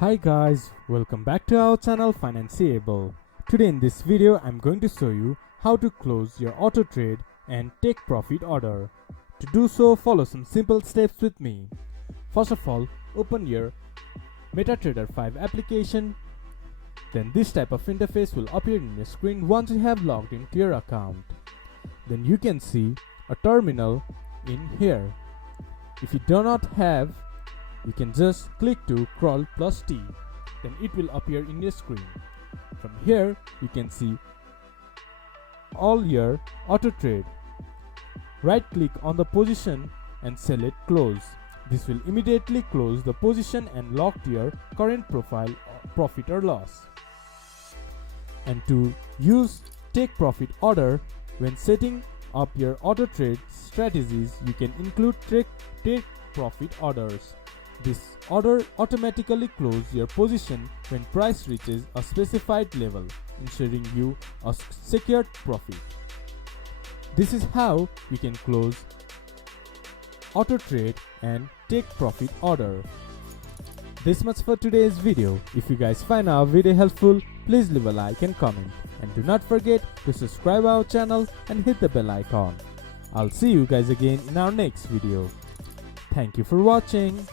Hi guys, welcome back to our channel Financeable. Today in this video I'm going to show you how to close your auto trade and take profit order. To do so, follow some simple steps with me. First of all, open your MetaTrader 5 application. Then this type of interface will appear in your screen once you have logged into your account. Then you can see a terminal in here. If you do not have, you can just click to Ctrl plus T, then it will appear in your screen. From here, you can see all your auto trade. Right click on the position and select close. This will immediately close the position and lock to your current profile profit or loss. And to use take profit order when setting up your auto trade strategies, you can include take profit orders. This order automatically closes your position when price reaches a specified level, ensuring you a secured profit. This is how you can close auto trade and take profit order. This much for today's video. If you guys find our video helpful, please leave a like and comment. And do not forget to subscribe our channel and hit the bell icon. I'll see you guys again in our next video. Thank you for watching.